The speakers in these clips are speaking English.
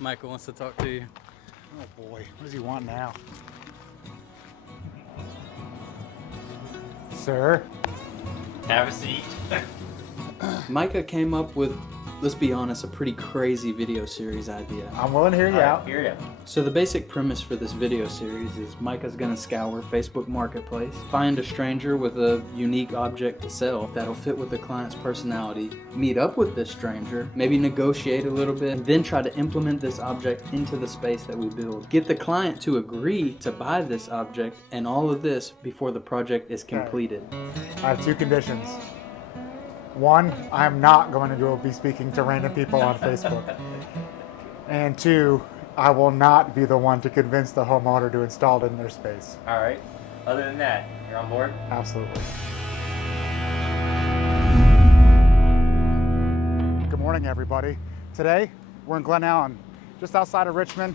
Micah wants to talk to you. Oh boy, what does he want now? Sir? Have a seat. Micah came up with, let's be honest, a pretty crazy video series idea. I'm willing to hear you out. Hear ya. So the basic premise for this video series is Micah's gonna scour Facebook Marketplace, find a stranger with a unique object to sell that'll fit with the client's personality, meet up with this stranger, maybe negotiate a little bit, and then try to implement this object into the space that we build. Get the client to agree to buy this object and all of this before the project is completed. I have two conditions. One, I'm not going to be speaking to random people on Facebook. And two, I will not be the one to convince the homeowner to install it in their space. All right. Other than that, you're on board? Absolutely. Good morning, everybody. Today, we're in Glen Allen, just outside of Richmond.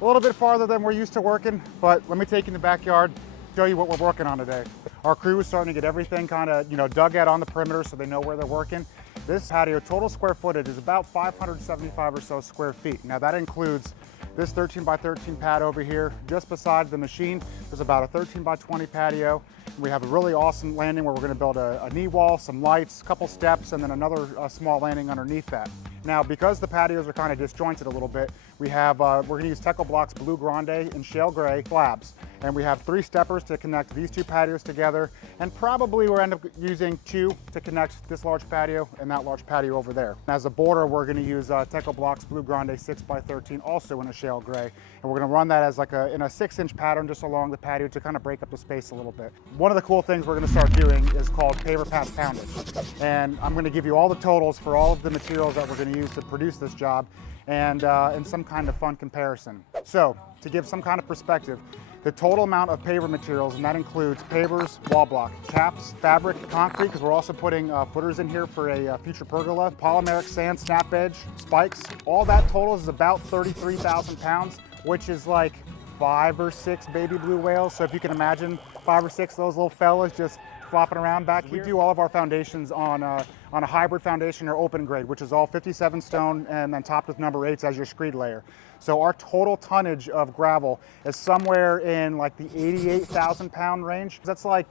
A little bit farther than we're used to working, but let me take you in the backyard, show you what we're working on today. Our crew is starting to get everything kind of, dug out on the perimeter so they know where they're working. This patio total square footage is about 575 or so square feet. Now that includes this 13 by 13 pad over here. Just beside the machine, there's about a 13 by 20 patio. We have a really awesome landing where we're gonna build a knee wall, some lights, a couple steps, and then another small landing underneath that. Now, because the patios are kind of disjointed a little bit, we have, we're gonna use Techo Blocks Blue Grande and Shale Gray slabs. And we have 3 steppers to connect these 2 patios together. And probably we'll end up using 2 to connect this large patio and that large patio over there. As a border, we're gonna use Techo Blocks Blue Grande 6 by 13, also in a Shale Gray. And we're gonna run that as in a 6-inch pattern just along the patio to kind of break up the space a little bit. One of the cool things we're gonna start doing is called Paver Poundage. And I'm gonna give you all the totals for all of the materials that we're gonna use to produce this job and some kind of fun comparison. So, to give some kind of perspective, the total amount of paver materials, and that includes pavers, wall block, caps, fabric, concrete, because we're also putting footers in here for a future pergola, polymeric sand, snap edge, spikes. All that totals is about 33,000 pounds, which is like 5 or 6 baby blue whales. So if you can imagine 5 or 6 of those little fellas just flopping around back here. We do all of our foundations on a hybrid foundation or open grade, which is all 57 stone and then topped with number 8s as your screed layer. So our total tonnage of gravel is somewhere in like the 88,000 pound range. That's like,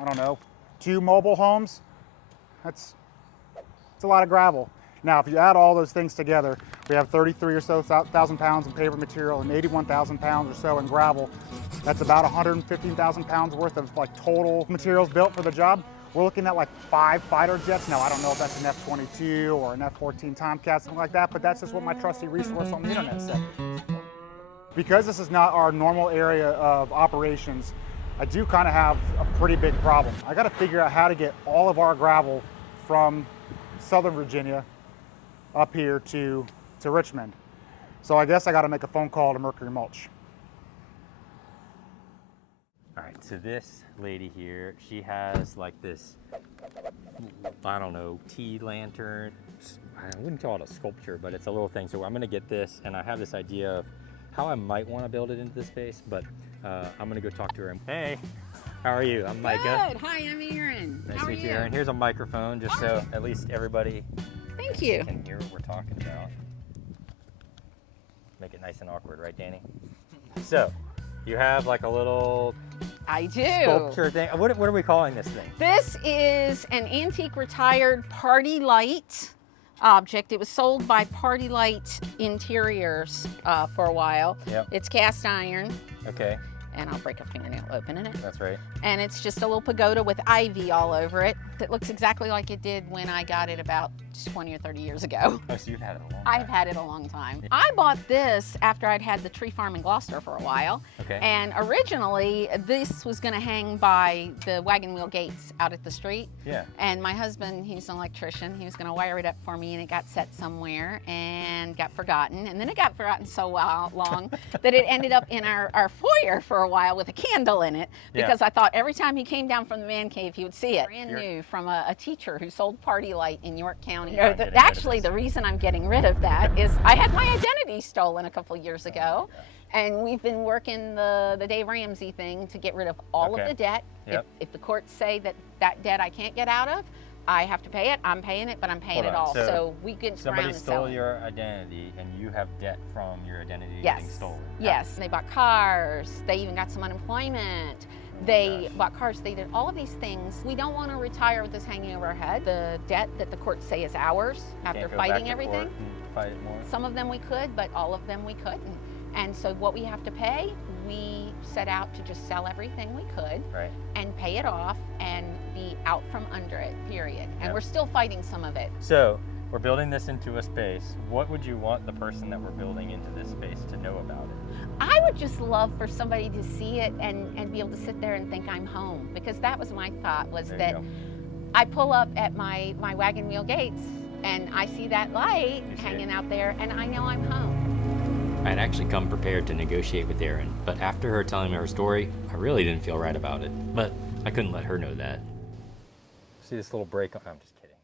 I don't know, 2 mobile homes. It's a lot of gravel. Now, if you add all those things together, we have 33 or so thousand pounds in paver material and 81,000 pounds or so in gravel. That's about 115,000 pounds worth of like total materials built for the job. We're looking at like 5 fighter jets. Now, I don't know if that's an F-22 or an F-14 Tomcat, something like that, but that's just what my trusty resource on the internet said. Because this is not our normal area of operations, I do kind of have a pretty big problem. I got to figure out how to get all of our gravel from Southern Virginia up here to Richmond. So I guess I got to make a phone call to Mercury Mulch. All right, so this lady here, she has like this, I don't know, tea lantern. I wouldn't call it a sculpture, but it's a little thing. So I'm gonna get this, and I have this idea of how I might wanna build it into the space, but I'm gonna go talk to her. Hey, how are you? I'm Micah. Good, hi, I'm Erin. Nice How to are meet you, you? Erin. Here's a microphone, just so at least everybody Thank you. can hear what we're talking about. Make it nice and awkward, right, Danny? So, you have like a little I do. sculpture thing. What are we calling this thing? This is an antique retired Party Light object. It was sold by Party Light Interiors for a while. Yep. It's cast iron, Okay, and I'll break a fingernail opening it. that's right. And it's just a little pagoda with ivy all over it that looks exactly like it did when I got it about 20 or 30 years ago. Oh, so you've had it a long time. I've had it a long time. I bought this after I'd had the tree farm in Gloucester for a while. Okay. And originally, this was gonna hang by the wagon wheel gates out at the street. Yeah. And my husband, he's an electrician, he was gonna wire it up for me, and it got set somewhere and got forgotten. And then it got forgotten so long that it ended up in our foyer for a while with a candle in it, because I thought every time he came down from the man cave, he would see it. Brand new from a teacher who sold Party Light in York County. Actually, the reason I'm getting rid of that is I had my identity stolen a couple years ago. And we've been working the Dave Ramsey thing to get rid of all of the debt. Yep. If the courts say that debt I can't get out of, I have to pay it, I'm paying it, but I'm paying it all. So we get around somebody and stole sell it. your identity, and you have debt from your identity Yes. getting stolen. Yes. They bought cars. They even got some unemployment. They gosh. bought cars. They did all of these things. We don't want to retire with this hanging over our head. The debt that the courts say is ours after Can't go fighting back to everything. court and fight it more. Some of them we could, but all of them we couldn't. And so what we have to pay, we set out to just sell everything we could Right. and pay it off and be out from under it, period. And Yeah. we're still fighting some of it. So we're building this into a space. What would you want the person that we're building into this space to know about it? I would just love for somebody to see it and be able to sit there and think I'm home, because that was my thought, was There you that go. I pull up at my wagon wheel gates and I see that light You see hanging it. out there and I know I'm home. I had actually come prepared to negotiate with Erin, but after her telling me her story, I really didn't feel right about it. But I couldn't let her know that. See this little break? I'm just kidding.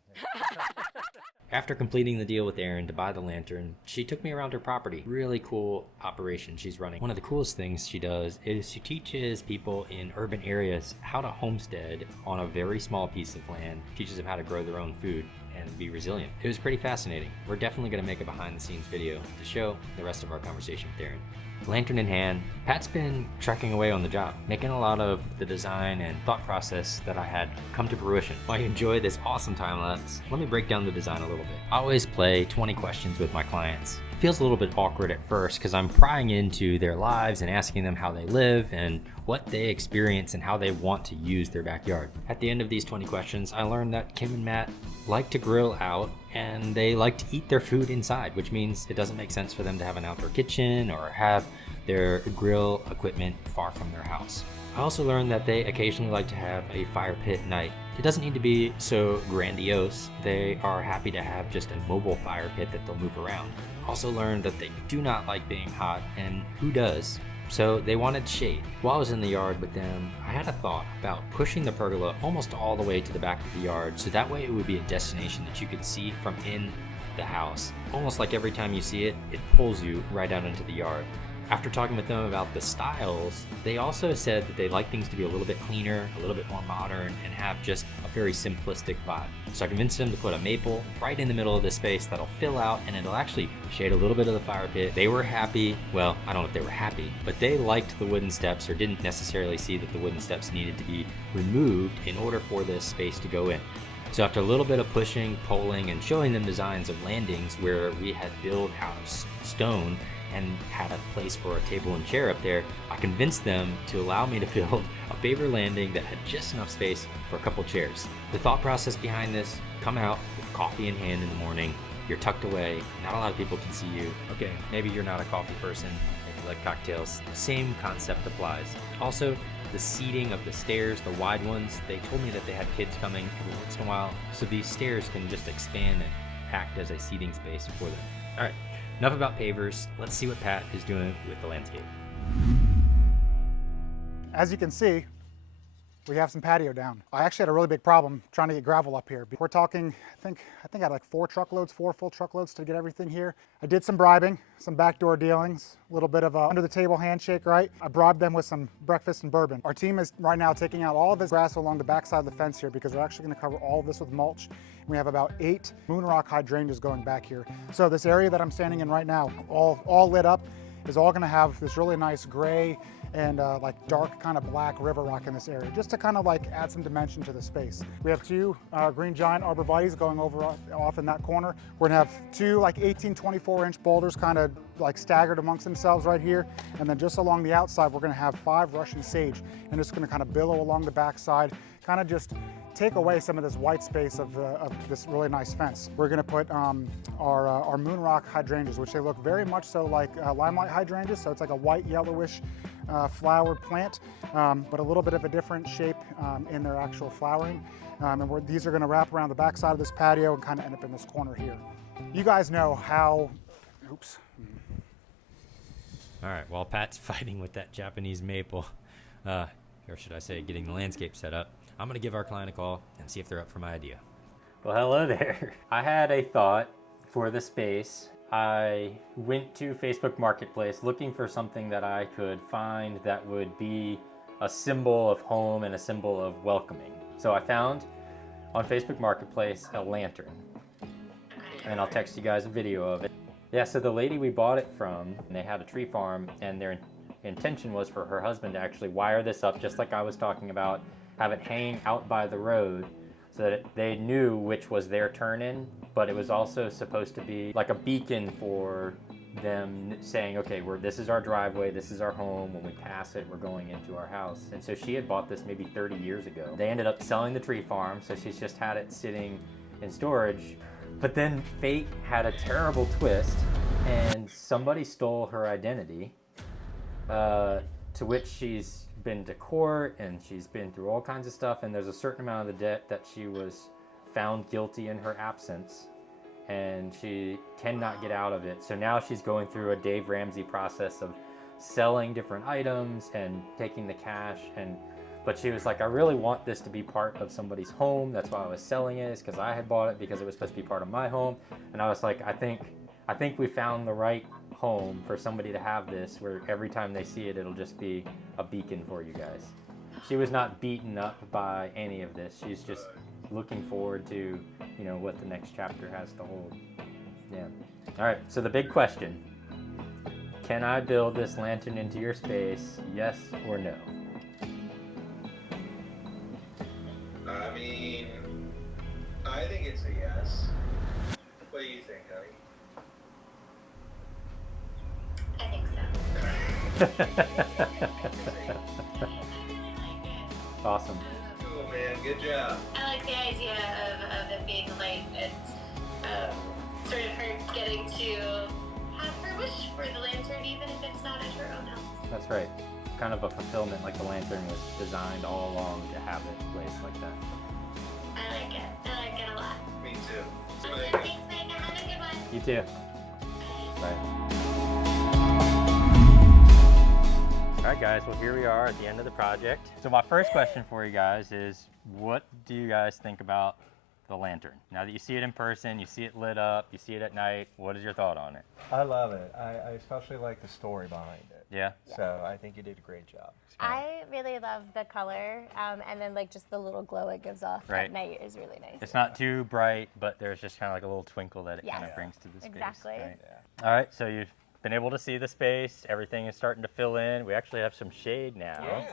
After completing the deal with Erin to buy the lantern, she took me around her property. Really cool operation she's running. One of the coolest things she does is she teaches people in urban areas how to homestead on a very small piece of land, teaches them how to grow their own food and be resilient. It was pretty fascinating. We're definitely going to make a behind the scenes video to show the rest of our conversation with Erin. Lantern in hand, Pat's been trekking away on the job, making a lot of the design and thought process that I had come to fruition. While you enjoy this awesome time lapse, let me break down the design a little bit. I always play 20 questions with my clients. It feels a little bit awkward at first because I'm prying into their lives and asking them how they live and what they experience and how they want to use their backyard. At the end of these 20 questions, I learned that Kim and Matt like to grill out and they like to eat their food inside, which means it doesn't make sense for them to have an outdoor kitchen or have their grill equipment far from their house. I also learned that they occasionally like to have a fire pit night. It doesn't need to be so grandiose. They are happy to have just a mobile fire pit that they'll move around. Also learned that they do not like being hot, and who does? So they wanted shade. While I was in the yard with them, I had a thought about pushing the pergola almost all the way to the back of the yard, so that way it would be a destination that you could see from in the house. Almost like every time you see it, it pulls you right out into the yard. After talking with them about the styles, they also said that they like things to be a little bit cleaner, a little bit more modern, and have just a very simplistic vibe. So I convinced them to put a maple right in the middle of this space that'll fill out and it'll actually shade a little bit of the fire pit. They were happy. Well, I don't know if they were happy, but they liked the wooden steps or didn't necessarily see that the wooden steps needed to be removed in order for this space to go in. So after a little bit of pushing, polling, and showing them designs of landings where we had built out of stone and had a place for a table and chair up there, I convinced them to allow me to build a paver landing that had just enough space for a couple chairs. The thought process behind this: come out with coffee in hand in the morning, you're tucked away, not a lot of people can see you. Okay, maybe you're not a coffee person, maybe you like cocktails. Same concept applies. Also, the seating of the stairs, the wide ones, they told me that they had kids coming every once in a while, so these stairs can just expand and act as a seating space for them. All right, enough about pavers. Let's see what Pat is doing with the landscape. As you can see, we have some patio down. I actually had a really big problem trying to get gravel up here. We're talking, I think I had like 4 full truckloads to get everything here. I did some bribing, some backdoor dealings, a little bit of a under the table handshake, right? I bribed them with some breakfast and bourbon. Our team is right now taking out all of this grass along the backside of the fence here because we're actually gonna cover all of this with mulch. We have about 8 moon rock hydrangeas going back here. So this area that I'm standing in right now, all lit up, is all gonna have this really nice gray and like dark kind of black river rock in this area, just to kind of like add some dimension to the space. We have 2 green giant arborvitaes going over off in that corner. We're gonna have 2 like 18, 24-inch boulders kind of like staggered amongst themselves right here. And then just along the outside, we're gonna have 5 Russian sage, and it's gonna kind of billow along the backside, kind of just take away some of this white space of this really nice fence. We're gonna put our moon rock hydrangeas, which they look very much so like limelight hydrangeas, so it's like a white yellowish flowered plant, but a little bit of a different shape in their actual flowering. And these are gonna wrap around the back side of this patio and kind of end up in this corner here. You guys know how, oops. All right, while Pat's fighting with that Japanese maple, or should I say getting the landscape set up, I'm gonna give our client a call and see if they're up for my idea. Well, hello there. I had a thought for the space. I went to Facebook Marketplace looking for something that I could find that would be a symbol of home and a symbol of welcoming. So I found on Facebook Marketplace a lantern. And I'll text you guys a video of it. Yeah, so the lady we bought it from, they had a tree farm, and their intention was for her husband to actually wire this up just like I was talking about, have it hang out by the road so that they knew which was their turn-in, but it was also supposed to be like a beacon for them saying, okay, this is our driveway, this is our home, when we pass it, we're going into our house. And so she had bought this maybe 30 years ago. They ended up selling the tree farm, so she's just had it sitting in storage. But then fate had a terrible twist, and somebody stole her identity, to which she's been to court, and she's been through all kinds of stuff, and there's a certain amount of the debt that she was found guilty in her absence, and she cannot get out of it. So now she's going through a Dave Ramsey process of selling different items and taking the cash, but she was like, I really want this to be part of somebody's home. That's why I was selling it, is because I had bought it because it was supposed to be part of my home. And I was like, I think we found the right home for somebody to have this, where every time they see it, it'll just be a beacon for you guys. She was not beaten up by any of this. She's just looking forward to, what the next chapter has to hold. Yeah. All right, so the big question, can I build this lantern into your space, yes or no? I mean, I think it's a yes. What do you think, honey? I think so. Awesome. Cool, man. Good job. I like the idea of it being light and sort of her getting to have her wish for the lantern, even if it's not at her own house. That's right. Kind of a fulfillment, like the lantern was designed all along to have it placed like that. I like it. I like it a lot. Me too. Okay, thanks, Micah. Have a good one. You too. Bye. All right, guys. Well, here we are at the end of the project. So my first question for you guys is, what do you guys think about the lantern? Now that you see it in person, you see it lit up, you see it at night, what is your thought on it? I love it. I especially like the story behind it. Yeah? So I think you did a great job. I really love the color, and then like just the little glow it gives off Right. at night is really nice. It's not too bright, but there's just kind of like a little twinkle that it kind of Yes. brings to the space. Exactly. Right? All right, so you've been able to see the space. Everything is starting to fill in. We actually have some shade now. Yeah.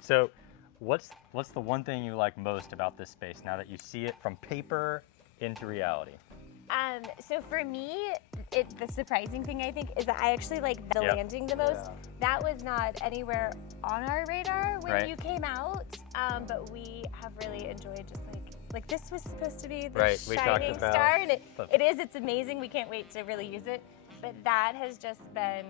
So what's the one thing you like most about this space now that you see it from paper into reality? So for me, the surprising thing I think is that I actually like the Yep. landing the most. Yeah. That was not anywhere on our radar when Right. you came out, but we have really enjoyed just like this was supposed to be the Right, we talked shining about- star, and it is. It's amazing. We can't wait to really use it. But that has just been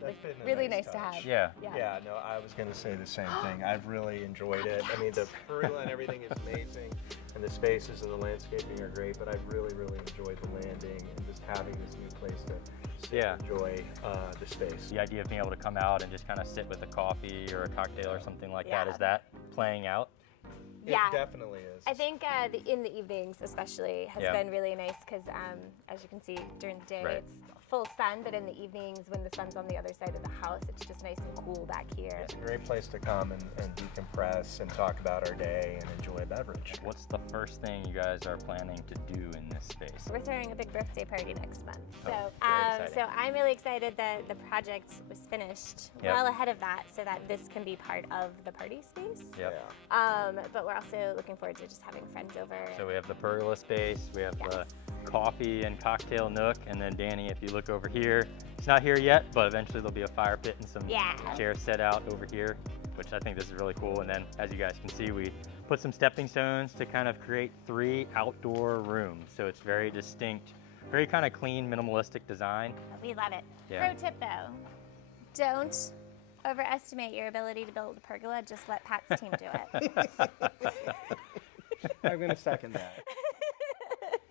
That's been a really nice nice to touch. have. Yeah. Yeah, no, I was going to say the same thing. I've really enjoyed it. I mean, the pergola and everything is amazing, and the spaces and the landscaping are great, but I've really, really enjoyed the landing and just having this new place to sit Yeah. and enjoy the space. The idea of being able to come out and just kind of sit with a coffee or a cocktail or something like that, Yeah. is that playing out? Yeah. It definitely is. I think in the evenings especially has Yeah. been really nice because as you can see during the day Right. it's full sun, but in the evenings when the sun's on the other side of the house it's just nice and cool back here. It's a great place to come and decompress and talk about our day and enjoy a beverage. What's the first thing you guys are planning to do in this space? We're throwing a big birthday party next month. Oh, So very exciting. so I'm really excited that the project was finished Yep. well ahead of that so that this can be part of the party space. Yep. But we're also looking forward to just having friends over. So we have the pergola space, we have the Yes. coffee and cocktail nook, and then Danny, if you look over here, it's not here yet, but eventually there'll be a fire pit and some Yeah. chairs set out over here, which I think this is really cool. And then, as you guys can see, we put some stepping stones to kind of create 3 outdoor rooms. So it's very distinct, very kind of clean, minimalistic design. We love it. Yeah. Pro tip though, don't overestimate your ability to build a pergola. Just let Pat's team do it. I'm going to second that.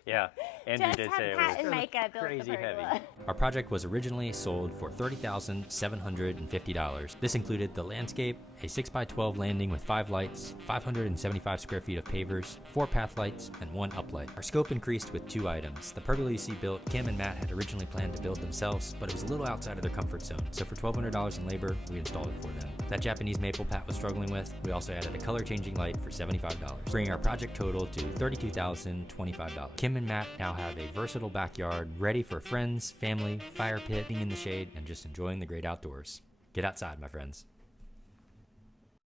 Yeah. Andrew Just did have say it Pat was and Micah build crazy the pergola. heavy. Our project was originally sold for $30,750. This included the landscape, a 6x12 landing with 5 lights, 575 square feet of pavers, 4 path lights, and 1 uplight. Our scope increased with 2 items. The pergola you see built, Kim and Matt had originally planned to build themselves, but it was a little outside of their comfort zone, so for $1,200 in labor, we installed it for them. That Japanese maple Pat was struggling with, we also added a color-changing light for $75, bringing our project total to $32,025. Kim and Matt now have a versatile backyard ready for friends, family, fire pit, being in the shade, and just enjoying the great outdoors. Get outside, my friends.